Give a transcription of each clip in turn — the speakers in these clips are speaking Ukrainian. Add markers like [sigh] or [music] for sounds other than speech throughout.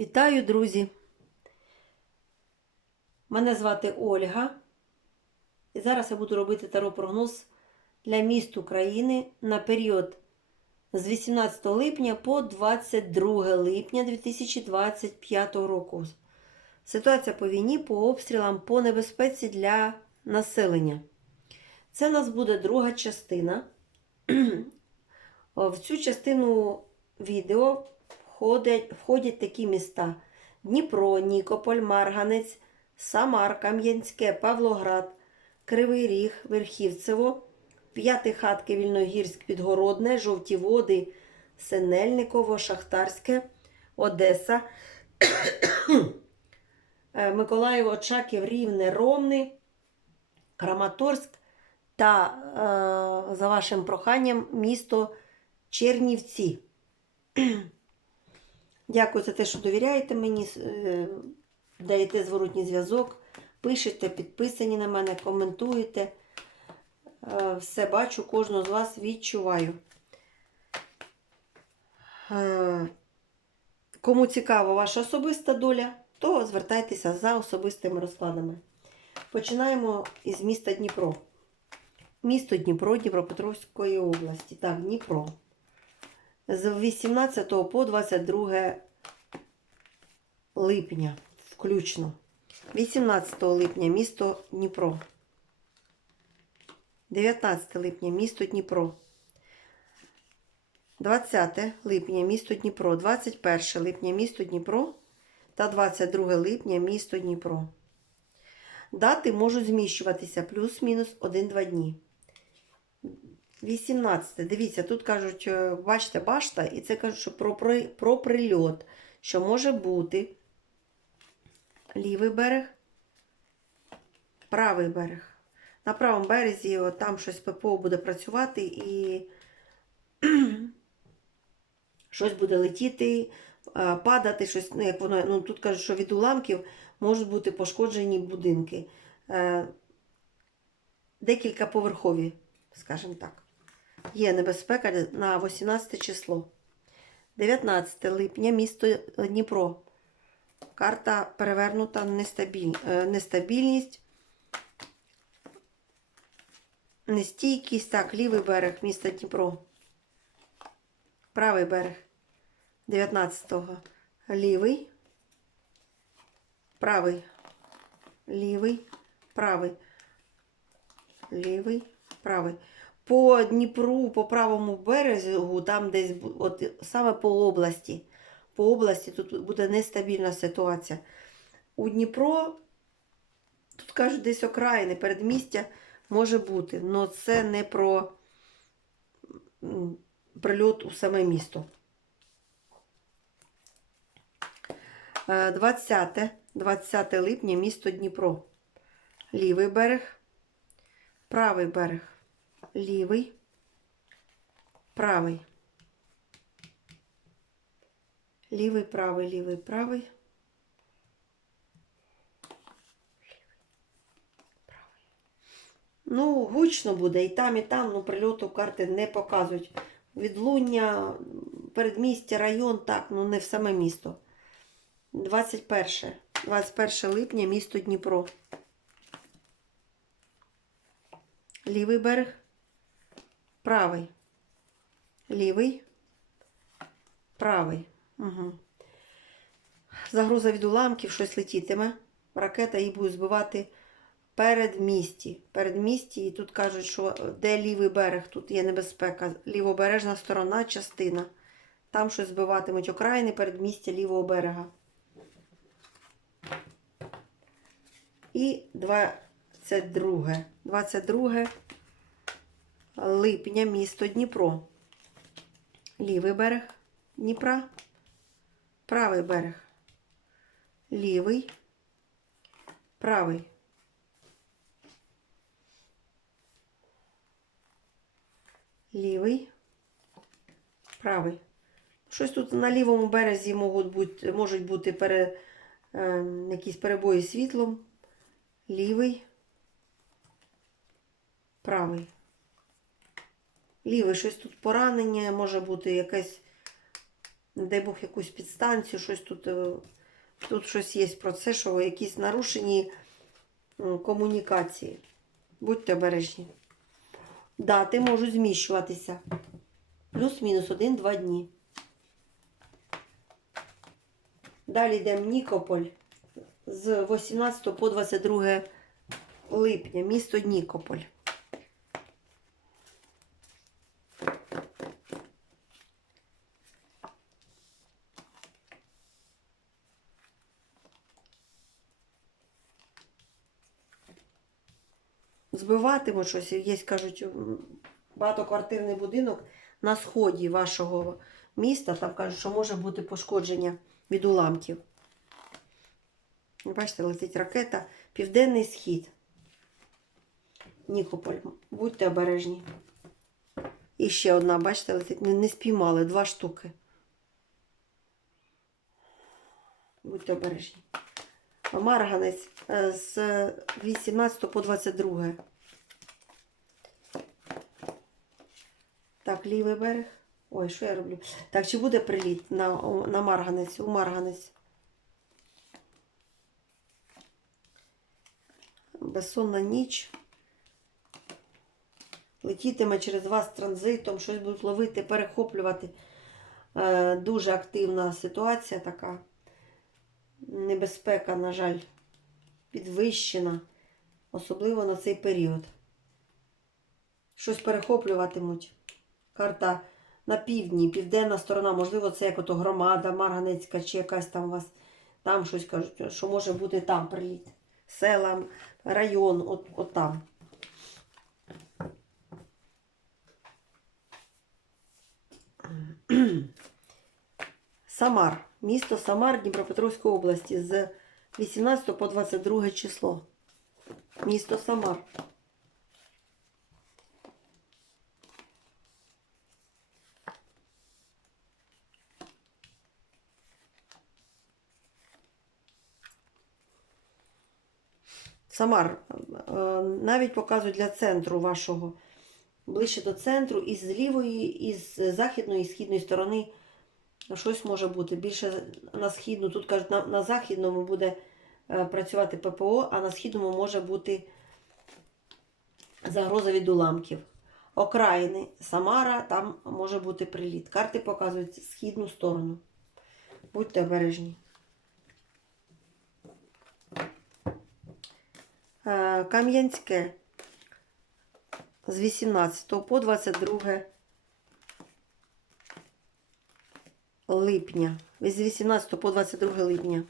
Вітаю, друзі! Мене звати Ольга. І зараз я буду робити таро-прогноз для міст України на період з 18 липня по 22 липня 2025 року. Ситуація по війні, по обстрілам, по небезпеці для населення. Це у нас буде друга частина. [clears throat] В цю частину відео входять, входять такі міста: Дніпро, Нікополь, Марганець, Самар, Кам'янське, Павлоград, Кривий Ріг, Верхівцево, П'ятихатки, Вільногірськ, Підгородне, Жовті Води, Синельниково, Шахтарське, Одеса, [coughs] е, Миколаїв, Очаків, Рівне, Ромни, Краматорськ та, е, за вашим проханням, місто Чернівці. Дякую за те, що довіряєте мені, е, даєте зворотній зв'язок, пишете, підписані на мене, коментуєте. Е, Все бачу, кожного з вас відчуваю. Е, Кому цікава ваша особиста доля, то звертайтеся за особистими розкладами. Починаємо із міста Дніпро. Місто Дніпро Дніпропетровської області. Так, Дніпро з 18 по 22 липня включно. 18 липня місто Дніпро. 19 липня місто Дніпро. 20 липня місто Дніпро. 21 липня місто Дніпро та 22 липня місто Дніпро. Дати можуть зміщуватися плюс-мінус 1-2 дні. 18. Дивіться, тут кажуть, е, бачите, башта, і це кажуть, що про, про, про прильот, що може бути лівий берег, правий берег. На правому березі от там щось ППО буде працювати і [clears throat] щось буде летіти, е, падати, щось, ну, як воно, ну тут кажуть, що від уламків можуть бути пошкоджені будинки. Е, Декілька поверхові, скажімо так. Є небезпека на 18 число. 19 липня місто Дніпро. Карта перевернута нестабіль... е, нестабільність. Нестійкість. Так, лівий берег міста Дніпро. Правий берег. 19-го. Лівий. Правий. Лівий. Правий. Лівий. Правий по Дніпру, по правому березу, там десь от, саме по області. По області тут буде нестабільна ситуація. У Дніпро, тут кажуть, десь окраїни, передмістя може бути, але це не про прильот у саме місто. 20, 20 липня місто Дніпро. Лівий берег, правий берег лівий, правий. Лівий, правий, лівий, правий. Ну, гучно буде і там, і там, ну, прильоту карти не показують. Відлуння, передмістя, район, так, ну не в саме місто. 21. 21 липня, місто Дніпро. Лівий берег правий, лівий, правий. Угу. Загроза від уламків, щось летітиме. Ракета її буде збивати передмісті. Передмісті, і тут кажуть, що де лівий берег, тут є небезпека. Лівобережна сторона, частина. Там щось збиватимуть окраїни передмістя лівого берега. І 22. 22 липня місто Дніпро. Лівий берег Дніпра, правий берег. Лівий, правий. Лівий, правий. Щось тут на лівому березі можуть бути, можуть бути пере, е, якісь перебої з світлом. Лівий, правий. Лівий щось тут поранення, може бути якесь не дай Бог, якусь підстанцію, щось тут, е, тут щось є про це, що якісь нарушені комунікації. Будьте обережні. Дати можуть зміщуватися. Плюс-мінус один-два дні. Далі йдемо Нікополь з 18 по 22 липня, місто Нікополь. Збиватимуть щось. Є, кажуть, багатоквартирний будинок на сході вашого міста. Там кажуть, що може бути пошкодження від уламків. Бачите, летить ракета. Південний схід. Нікополь. Будьте обережні. І ще одна, бачите, летить. Не, не спіймали. Два штуки. Будьте обережні. Марганець е, з 18 по 22. Так, лівий берег. Ой, що я роблю? Так, чи буде приліт на, на Марганець? У Марганець. Безсонна ніч. Летітиме через вас транзитом, щось будуть ловити, перехоплювати. Е, дуже активна ситуація така. Небезпека, на жаль, підвищена, особливо на цей період. Щось перехоплюватимуть. Карта на півдні, південна сторона, можливо, це як ото громада Марганецька чи якась там у вас, там щось кажуть, що може бути там приліт. Села, район, от, от там. [clears throat] Самар. Місто Самар Дніпропетровської області з 18 по 22 число. Місто Самар. Самар. е, Навіть показують для центру вашого. Ближче до центру, і з лівої, і з західної, і східної сторони щось може бути. Більше на східну, тут кажуть, на, на західному буде е, працювати ППО, а на східному може бути загроза від уламків. Окраїни Самара, там може бути приліт. Карти показують східну сторону. Будьте обережні. Кам'янське з 18 по 22 липня. З 18 по 22 липня.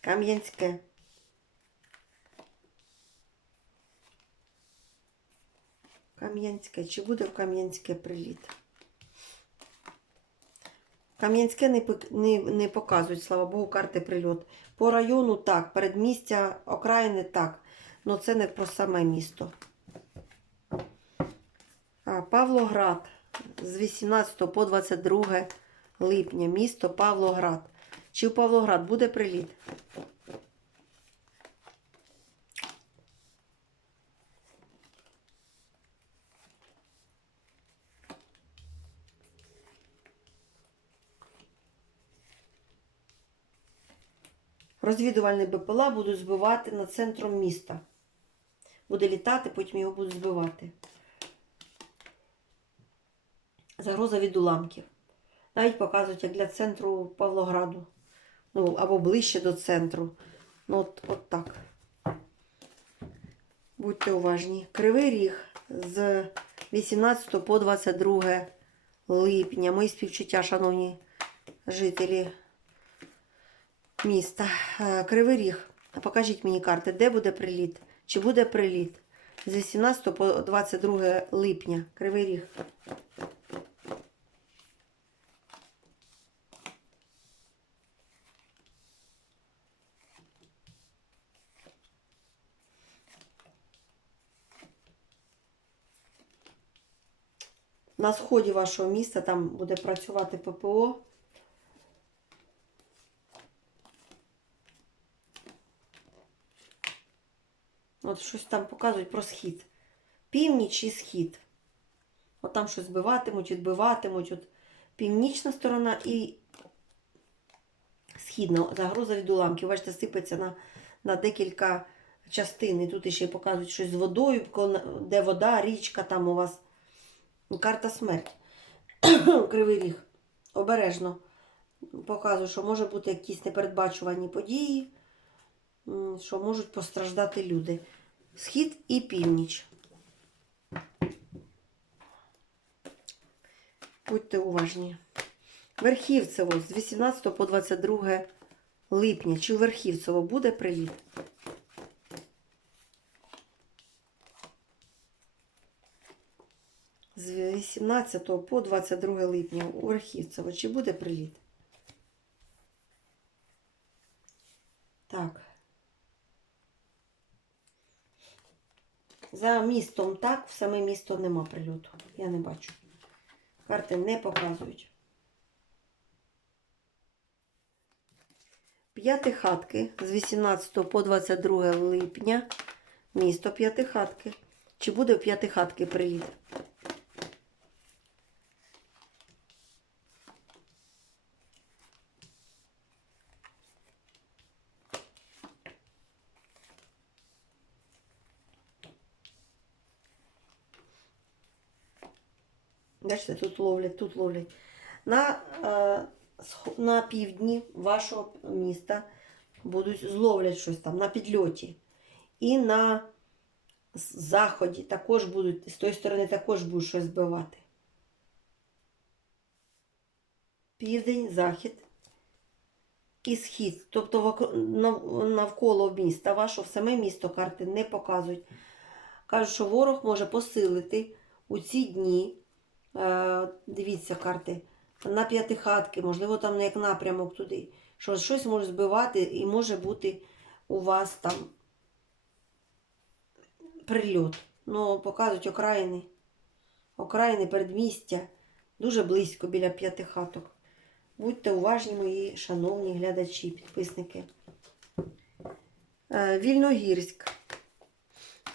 Кам'янське. Кам'янське. Чи буде в Кам'янське приліт? Кам'янське не, не, не показують, слава Богу, карти прильот. По району так, передмістя, окраїни так. але це не про саме місто. Павлоград з 18 по 22 липня. Місто Павлоград. Чи в Павлоград буде приліт? Розвідувальні БПЛА будуть збивати над центром міста. Буде літати, потім його будуть збивати. Загроза від уламків. Навіть показують, як для центру Павлограду. Ну, або ближче до центру. Ну, от, от так. Будьте уважні. Кривий ріг з 18 по 22 липня. Мої співчуття, шановні жителі міста. Е, Кривий ріг. Покажіть мені карти, де буде приліт? Чи буде приліт? З 18 по 22 липня. Кривий ріг. На сході вашого міста там буде працювати ППО. От щось там показують про схід. Північ і схід. От там щось збиватимуть, відбиватимуть. От північна сторона і східна загроза від уламків. Бачите, сипеться на, на декілька частин. І тут ще показують щось з водою, де вода, річка, там у вас карта смерті. [clears throat] Кривий ріг. Обережно. Показую, що може бути якісь непередбачувані події, що можуть постраждати люди. Схід і північ. Будьте уважні. Верхівцево з 18 по 22 липня. Чи Верхівцево буде приліт? З 18 по 22 липня у Верхівцево. Чи буде приліт? Так. За містом так, в саме місто нема прильоту. Я не бачу. Карти не показують. П'ятихатки з 18 по 22 липня. Місто П'ятихатки. Чи буде в П'ятихатки приліт? Бачите, тут ловлять, тут ловлять. На, е, на півдні вашого міста будуть зловлять щось там на підльоті. І на заході також будуть, з тої сторони також будуть щось збивати. Південь, захід і схід. Тобто навколо міста вашого саме місто карти не показують. Кажуть, що ворог може посилити у ці дні. Е, дивіться карти. На п'ятихатки, можливо, там як напрямок туди. Що щось може збивати і може бути у вас там прильот. Ну, показують окраїни. Окраїни передмістя. Дуже близько біля п'ятихаток. Будьте уважні, мої шановні глядачі, підписники. Е, Вільногірськ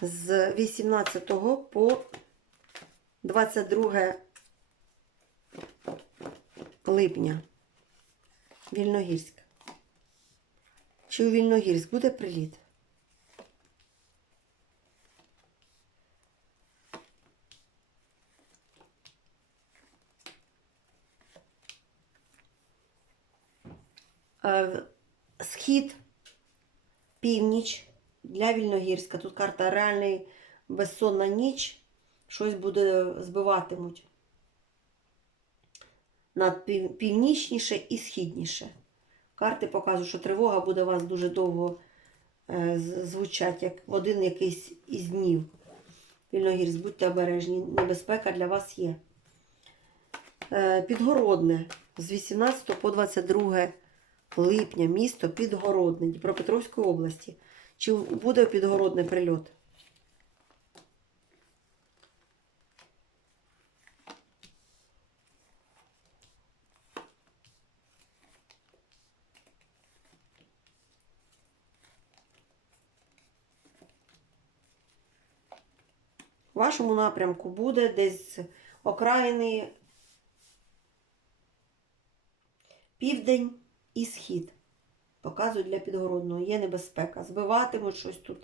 з 18 по 22 липня. Вільногірськ. Чи у Вільногірськ буде приліт? Е, Схід, північ для Вільногірська. Тут карта реальний безсонна ніч. Щось буде збиватимуть. Північніше і східніше. Карти показують, що тривога буде у вас дуже довго е, звучати, як в один якийсь із днів. Вільногірськ, будьте обережні, небезпека для вас є. Е, Підгородне з 18 по 22 липня, місто Підгородне Дніпропетровської області. Чи буде Підгородний прильот? В вашому напрямку буде десь окраїни південь і схід. Показують для підгородного. Є небезпека. Збиватимуть щось тут.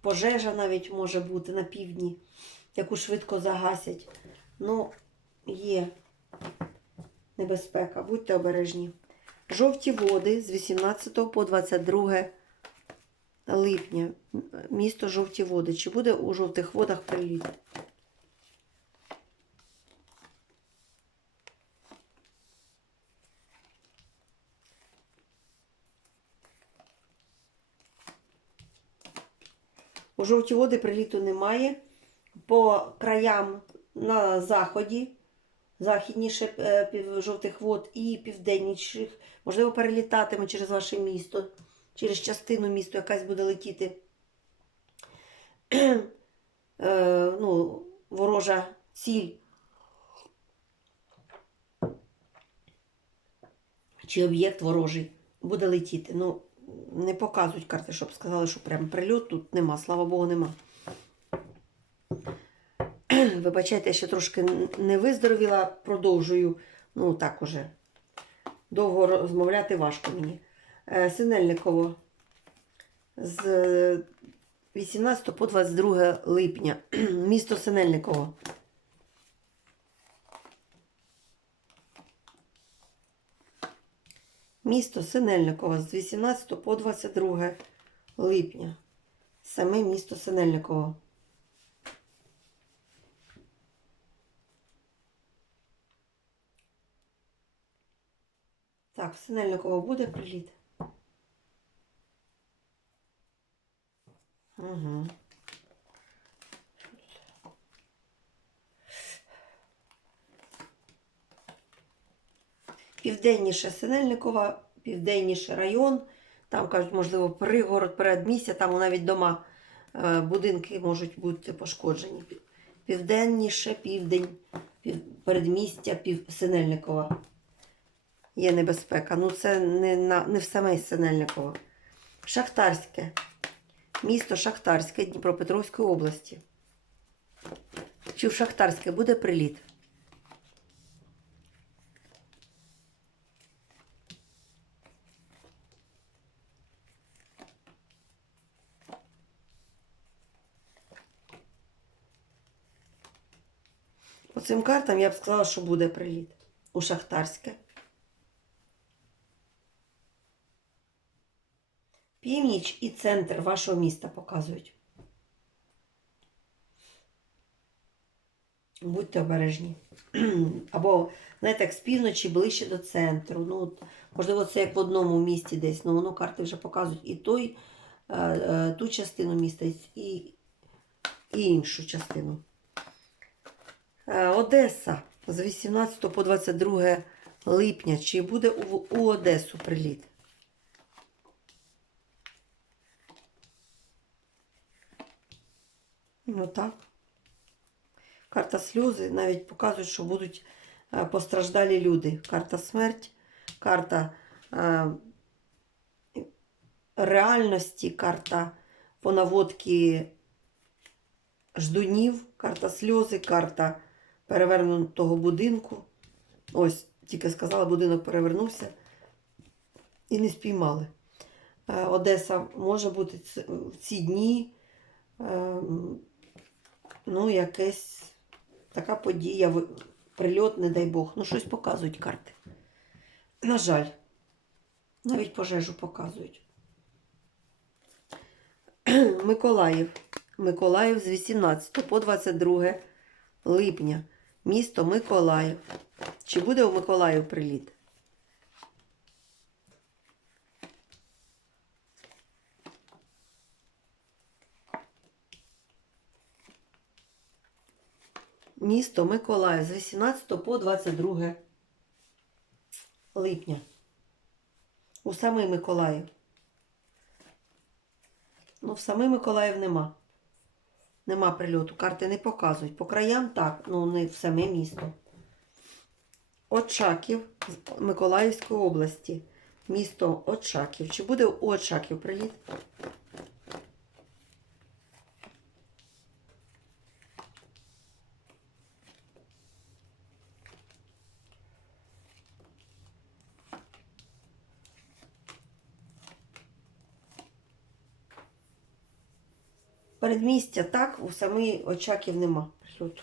Пожежа навіть може бути на півдні, яку швидко загасять. Ну, є небезпека. Будьте обережні. Жовті води з 18 по 22 липня. Місто Жовті води. Чи буде у жовтих водах приліт? У жовті води приліту немає. По краям на заході, західніше е, жовтих вод і південніших, можливо, перелітатиме через ваше місто, через частину міста якась буде летіти. [clears throat] Е, ну, ворожа ціль. Чи об'єкт ворожий буде летіти. Ну, не показують карти, щоб сказали, що прям прильот тут нема, слава Богу, нема. [clears throat] Вибачайте, я ще трошки не виздоровіла, продовжую Ну, так уже. Довго розмовляти важко мені. Е, Синельниково з 18 по 22 липня. [clears throat] Місто Синельниково. Місто Синельниково з 18 по 22 липня. Саме місто Синельниково. Так, Синельниково буде приліт? Угу. Південніше Синельникова, південніше район. Там кажуть, можливо, пригород, передмістя, там навіть дома, е, будинки можуть бути пошкоджені. Південніше, південь, пів, передмістя, пів, Синельникова. Є небезпека. Ну, це не, на, не в саме Синельниково. Шахтарське. Місто Шахтарське Дніпропетровської області. Чи в Шахтарське буде приліт? По цим картам я б сказала, що буде приліт. У Шахтарське. Північ і центр вашого міста показують. Будьте обережні. [clears throat] Або, знаєте, як з півночі ближче до центру. Ну, можливо, це як в одному місті десь. Ну, воно карти вже показують і той, е, е, ту частину міста, і, і іншу частину. Е, Одеса з 18 по 22 липня. Чи буде у, Одесу приліт? Ну так. Карта сльози навіть показують, що будуть е, постраждалі люди. Карта смерть, карта е, реальності, карта по наводці ждунів, карта сльози, карта перевернутого будинку. Ось, тільки сказала, будинок перевернувся і не спіймали. Е, Одеса може бути в ці дні. ем, ну, якась така подія, прильот, не дай Бог. Ну, щось показують карти. На жаль, навіть пожежу показують. [clears throat] Миколаїв. Миколаїв з 18 по 22 липня. Місто Миколаїв. Чи буде у Миколаїв приліт? Місто Миколаїв з 18 по 22 липня. У самий Миколаїв. Ну, в самий Миколаїв нема. Нема прильоту. Карти не показують. По краям так, ну не в саме місто. Очаків з Миколаївської області. Місто Очаків. Чи буде у Очаків приліт? Передмістя так, у самий Очаків нема прильоту.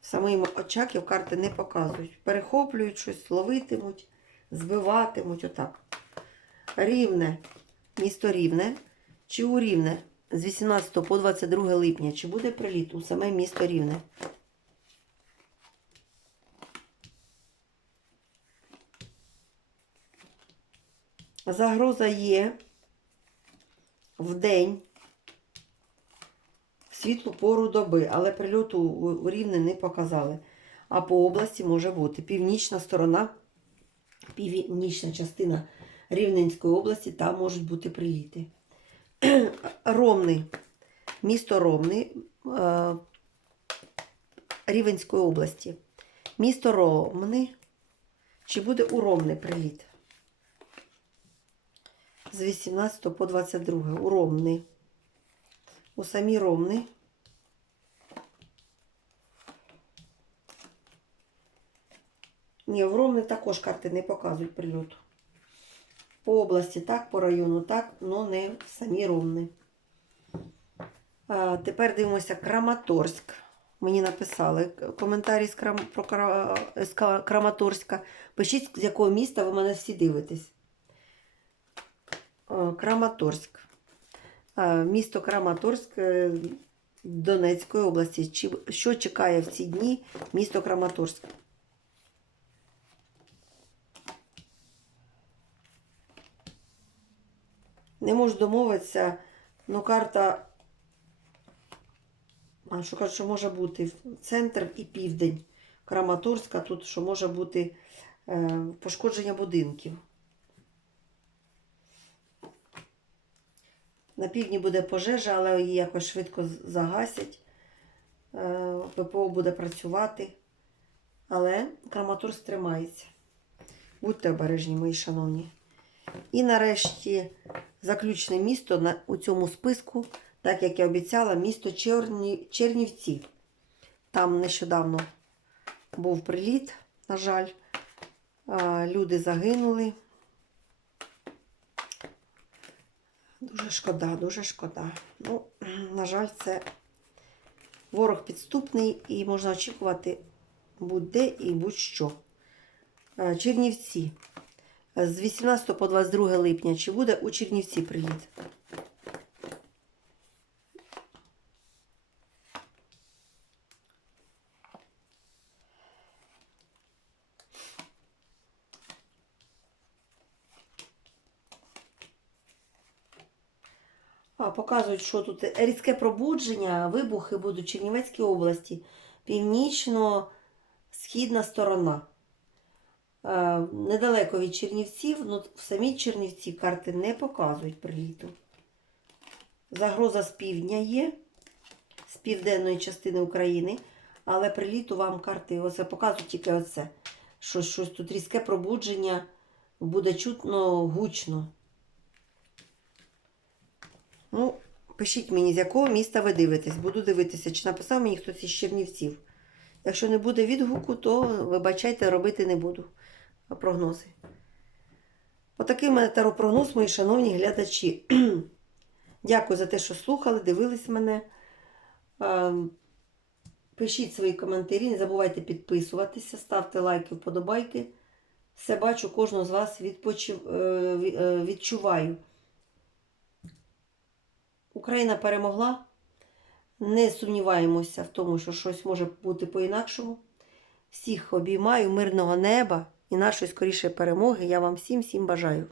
В самий Очаків карти не показують. Перехоплюють щось, ловитимуть, збиватимуть отак. Рівне, місто Рівне. Чи у Рівне з 18 по 22 липня, чи буде приліт у саме місто Рівне? Загроза є в день світлу пору доби, але прильоту у Рівне не показали. А по області може бути північна сторона, північна частина Рівненської області, там можуть бути приліти. [clears throat] Ромний, місто Ромний е, Рівенської області. Місто Ромни. Чи буде у Ромни приліт? З 18 по 22 у Ромни. У самі Ромни. Ні, в Ромни також карти не показують прильоту. По області так, по району так, але не в самі Ромни. А, тепер дивимося Краматорськ. Мені написали коментарі з Крам... про з Краматорська. Пишіть, з якого міста ви мене всі дивитесь. Краматорськ. Місто Краматорськ е, Донецької області. Що чекає в ці дні місто Краматорськ? Не можу домовитися. Ну, карта. А що кажуть, що може бути центр і південь Краматорська, тут що може бути е, пошкодження будинків. На півдні буде пожежа, але її якось швидко загасять. Е, ППО буде працювати. Але Краматорськ тримається. Будьте обережні, мої шановні. І нарешті заключне місто у цьому списку, так як я обіцяла, місто Черні, Чернівці. Там нещодавно був приліт, на жаль. Люди загинули. Дуже шкода, дуже шкода. Ну, на жаль, це ворог підступний і можна очікувати будь-де і будь-що. Е, Чернівці. З 18 по 22 липня. Чи буде у Чернівці приліт? А, показують, що тут різке пробудження, вибухи будуть в Чернівецькій області, північно-східна сторона. Е, недалеко від Чернівців, ну в самій Чернівці карти не показують приліту. Загроза з півдня є, з південної частини України, але приліту вам карти оце показують тільки оце. Що щось тут різке пробудження буде чутно гучно. Ну, пишіть мені, з якого міста ви дивитесь. Буду дивитися, чи написав мені хтось із Чернівців. Якщо не буде відгуку, то вибачайте, робити не буду прогнози. Отакий мене таропрогноз, мої шановні глядачі. [clears throat] Дякую за те, що слухали, дивились мене. Пишіть свої коментарі, не забувайте підписуватися, ставте лайки, вподобайки. Все бачу, кожного з вас відпочив... е, е, відчуваю. Україна перемогла. Не сумніваємося в тому, що щось може бути по-інакшому. Всіх обіймаю, мирного неба і нашої скорішої перемоги. Я вам всім всім бажаю.